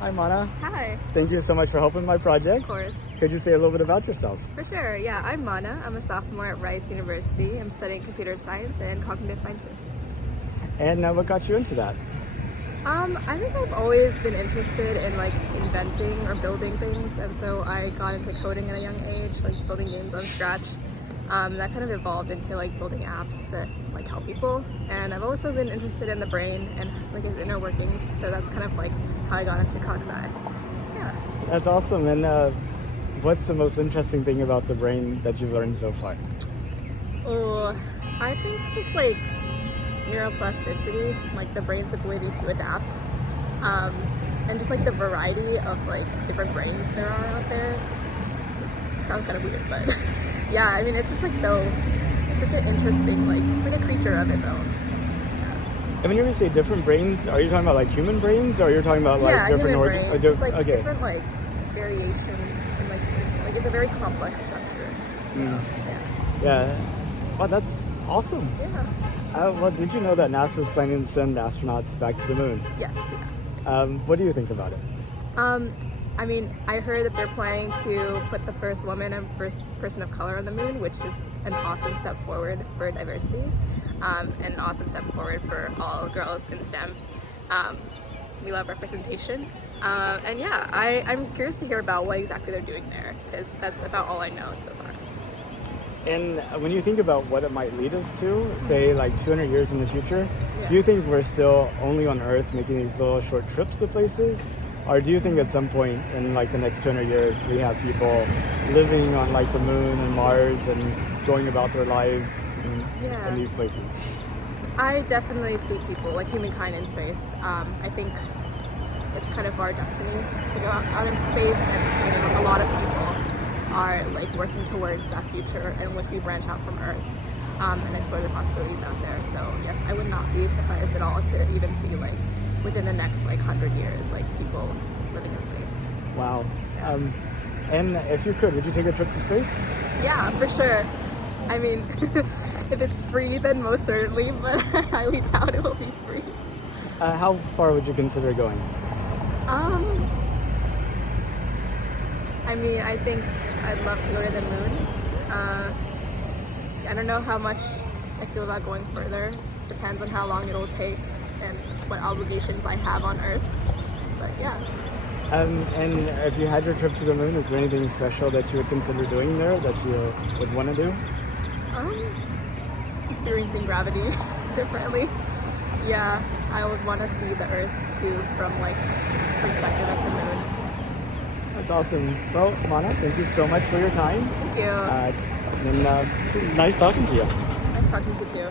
Hi, Mana. Hi. Thank you so much for helping my project. Of course. Could you say a little bit about yourself? For sure. Yeah, I'm Mana. I'm a sophomore at Rice University. I'm studying computer science and cognitive sciences. And what got you into that? I think I've always been interested in like inventing or building things, and so I got into coding at a young age, like building games on Scratch. That kind of evolved into like building apps that like help people, and I've also been interested in the brain and like its inner workings. So that's kind of like how I got into cog sci. Yeah. That's awesome. And what's the most interesting thing about the brain that you've learned so far? Oh, I think just like neuroplasticity, like the brain's ability to adapt, and just like the variety of like different brains there are out there. It sounds kind of weird, but yeah, I mean it's just like it's such an interesting, like it's like a creature of its own. Yeah. And when you say different brains, are you talking about like human brains, or you're taling about like Yeah, different human brains, just like okay. different like variations, and like it's a very complex structure. So yeah. Yeah. Wow, that's awesome. Yeah. Well, did you know that NASA is planning to send astronauts back to the moon? Yes. Yeah. What do you think about it? I mean, I heard that they're planning to put the first woman and first person of color on the moon, which is an awesome step forward for diversity, and an awesome step forward for all girls in STEM. We love representation, and yeah, I'm curious to hear about what exactly they're doing there, because that's about all I know so far. And when you think about what it might lead us to, say like 200 years in the future, Yeah. do you think we're still only on Earth making these little short trips to places? Or do you think at some point in like the next 200 years we have people living on like the moon and Mars and going about their lives in these places? I definitely see people, like humankind in space. I think it's kind of our destiny to go out into space, and a lot of people are like working towards that future, and if we branch out from Earth and explore the possibilities out there. So yes, I would not be surprised at all to even see like within the next like 100 years, like people living in space. Wow. And if you could, would you take a trip to space? Yeah, for sure. I mean, if it's free, then most certainly, but I highly doubt it will be free. How far would you consider going? I mean, I think I'd love to go to the moon. I don't know how much I feel about going further. Depends on how long it'll take and what obligations I have on Earth. But yeah. And if you had your trip to the moon, is there anything special that you would consider doing there that you would want to do? Just experiencing gravity differently. Yeah, I would want to see the Earth too from like perspective of the moon. That's awesome. Well, Mana, thank you so much for your time. Thank you. And nice talking to you. Nice talking to you too.